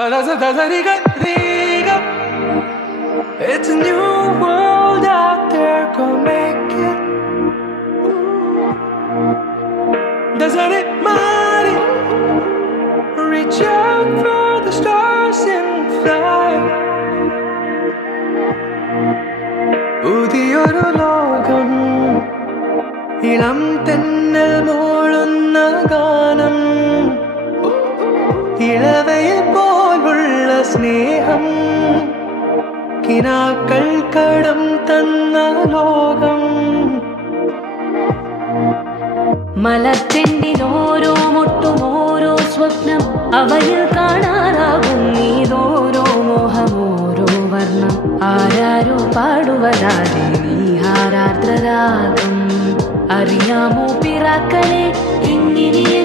It's a new world out there, go make it. Doesn't it matter? Reach out for the stars and fly. പുതിയൊരു ലോകം, ഇളം തെന്നൽ മൂളുന്ന ഗാനം, ഇളവയെ പോലുള്ള സ്നേഹം, കിനാക്കൾ കടം തന്ന ലോകം. മലത്തെണ്ടിനോരോ മുട്ടും ഓരോ സ്വപ്നം, അവയിൽ കാണാറാകും നീതോരോ മോഹം, ഓരോ വർണ്ണം. ആരാരോ പാടുവതാതെ നീഹാരാർദ്രരാഗം. അറിയാമോ പിറാക്കളെ എങ്ങനെ